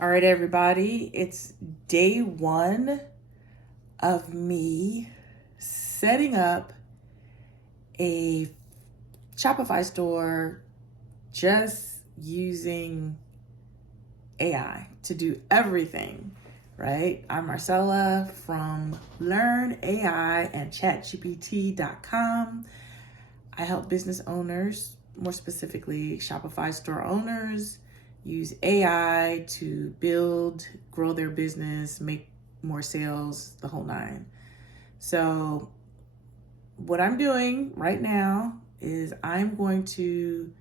All right, everybody, it's day one of me setting up a Shopify store just using AI to do everything, right? I'm Marcella from Learn AI and ChatGPT.com. I help business owners, more specifically Shopify store owners, use AI to build, grow their business, make more sales, the whole nine. So what I'm doing right now is I'm going to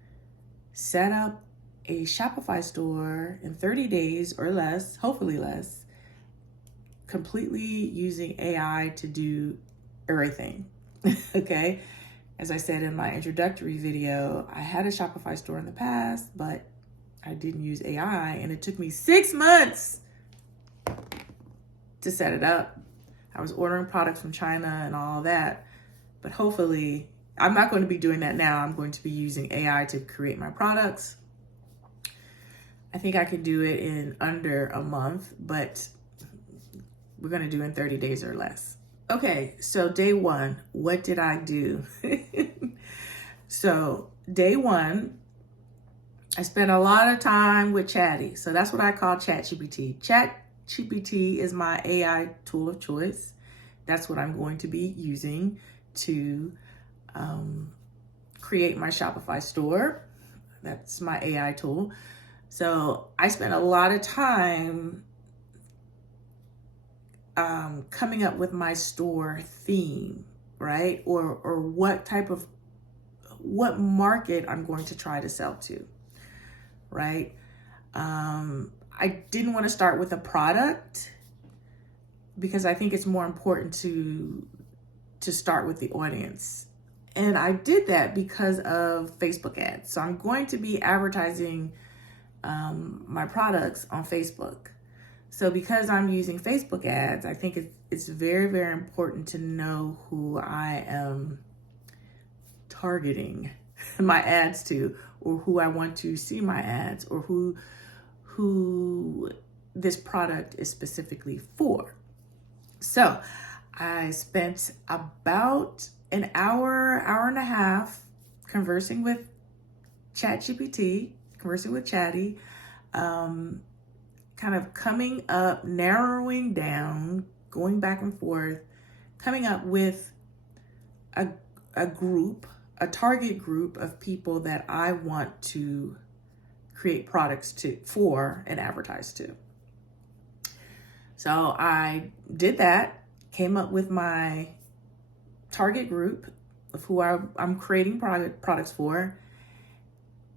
set up a Shopify store in 30 days or less, hopefully less, completely using AI to do everything. Okay. As I said in my introductory video, I had a Shopify store in the past, but I didn't use AI, and it took me 6 months to set it up. I was ordering products from China and all that, but hopefully, I'm not going to be doing that now. I'm going to be using AI to create my products. I think I could do it in under a month, but we're going to do in 30 days or less. Okay, so day one, what did I do? So day one, I spent a lot of time with Chatty. So that's what I call ChatGPT. ChatGPT is my AI tool of choice. That's what I'm going to be using to create my Shopify store. That's my AI tool. So I spent a lot of time coming up with my store theme, right? Or what market I'm going to try to sell to, right? I didn't want to start with a product because I think it's more important to start with the audience. And I did that because of Facebook ads. So I'm going to be advertising my products on Facebook. So because I'm using Facebook ads, I think it's very, very important to know who I am targeting my ads to, or who I want to see my ads, or who this product is specifically for. So I spent about an hour and a half conversing with ChatGPT, conversing with Chatty, kind of coming up, narrowing down, going back and forth, coming up with a target group of people that I want to create products for and advertise to. So I did that, came up with my target group of who I'm creating products for,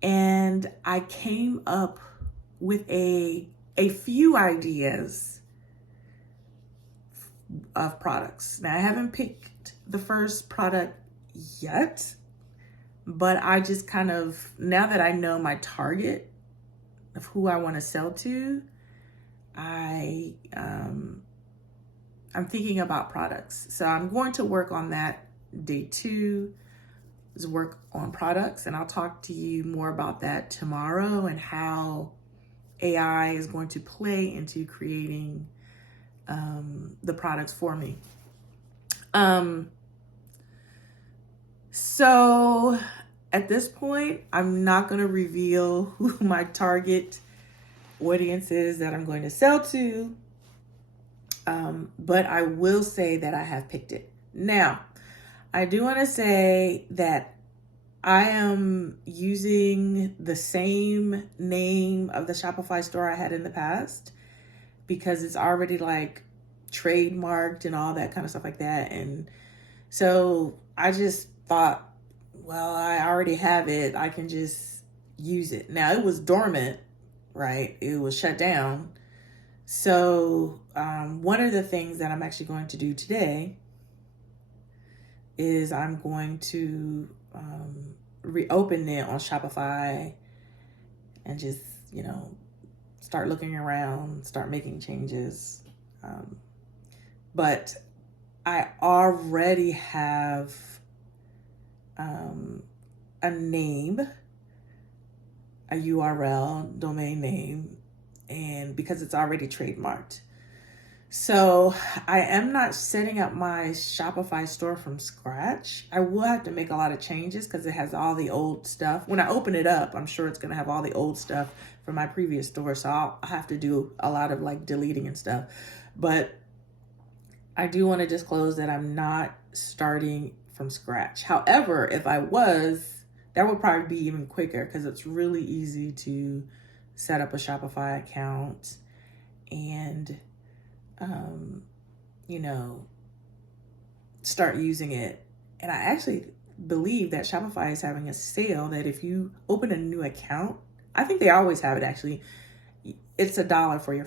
and I came up with a few ideas of products. Now, I haven't picked the first product yet, but I just kind of, now that I know my target of who I want to sell to, I'm thinking about products. So I'm going to work on that. Day two is work on products, and I'll talk to you more about that tomorrow and how AI is going to play into creating the products for me. So at this point, I'm not going to reveal who my target audience is that I'm going to sell to, but I will say that I have picked it. Now, I do want to say that I am using the same name of the Shopify store I had in the past because it's already like trademarked and all that kind of stuff like that. And so I just thought, well, I already have it. I can just use it. Now, it was dormant, right? It was shut down. So one of the things that I'm actually going to do today is I'm going to reopen it on Shopify and just, start looking around, start making changes. But I already have a name, a URL, domain name, and because it's already trademarked. So I am not setting up my Shopify store from scratch. I will have to make a lot of changes because it has all the old stuff. When I open it up, I'm sure it's going to have all the old stuff from my previous store. So I'll have to do a lot of like deleting and stuff. But I do want to disclose that I'm not starting from scratch. However, if I was, that would probably be even quicker because it's really easy to set up a Shopify account and start using it. And I actually believe that Shopify is having a sale that if you open a new account, I think they always have it actually, it's $1 for your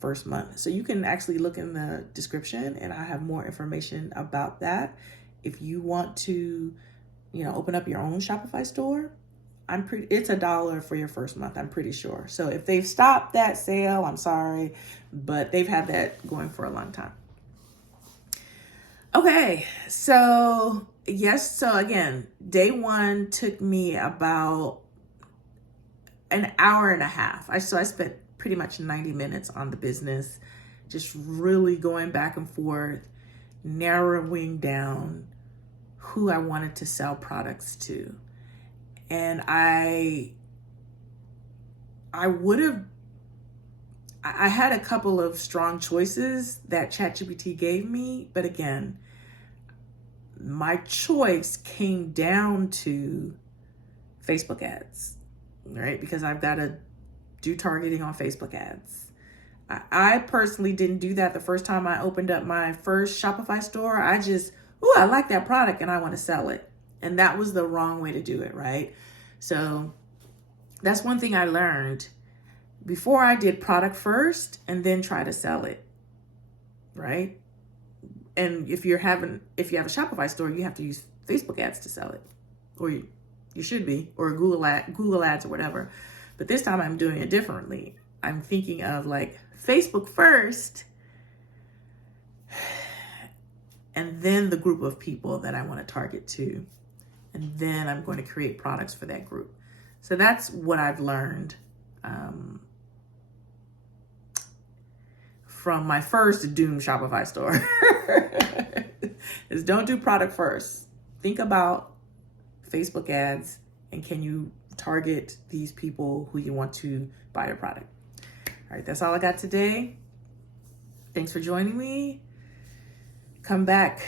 first month. So you can actually look in the description and I have more information about that. If you want to, open up your own Shopify store, it's $1 for your first month, I'm pretty sure. So if they've stopped that sale, I'm sorry, but they've had that going for a long time. Okay, so again, day one took me about an hour and a half. I spent pretty much 90 minutes on the business, just really going back and forth, narrowing down who I wanted to sell products to. And I had a couple of strong choices that ChatGPT gave me, but again, my choice came down to Facebook ads, right? Because I've got to do targeting on Facebook ads. I personally didn't do that the first time I opened up my first Shopify store. I like that product and I want to sell it. And that was the wrong way to do it, right? So that's one thing I learned. Before I did product first and then try to sell it, right? And if you have a Shopify store, you have to use Facebook ads to sell it, or you should be, or Google ads or whatever. But this time I'm doing it differently. I'm thinking of like Facebook first, and then the group of people that I want to target to, and then I'm going to create products for that group. So that's what I've learned from my first doomed Shopify store is don't do product first. Think about Facebook ads and can you target these people who you want to buy your product. All right, that's all I got today. Thanks for joining me. Come back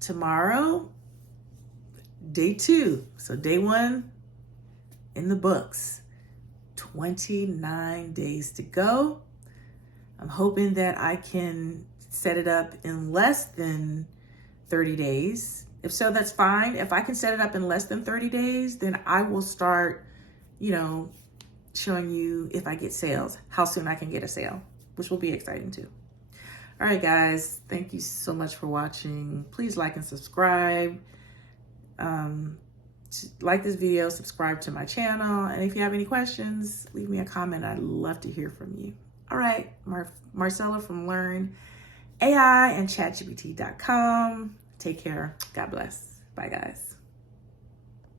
tomorrow, day 2. So day 1 in the books, 29 days to go. I'm hoping that I can set it up in less than 30 days. If so, that's fine. If I can set it up in less than 30 days, then I will start, showing you if I get sales, how soon I can get a sale, which will be exciting too. All right, guys, thank you so much for watching. Please like and subscribe. Like this video, subscribe to my channel. And if you have any questions, leave me a comment. I'd love to hear from you. All right, Marcella from Learn AI and ChatGPT.com. Take care. God bless. Bye, guys.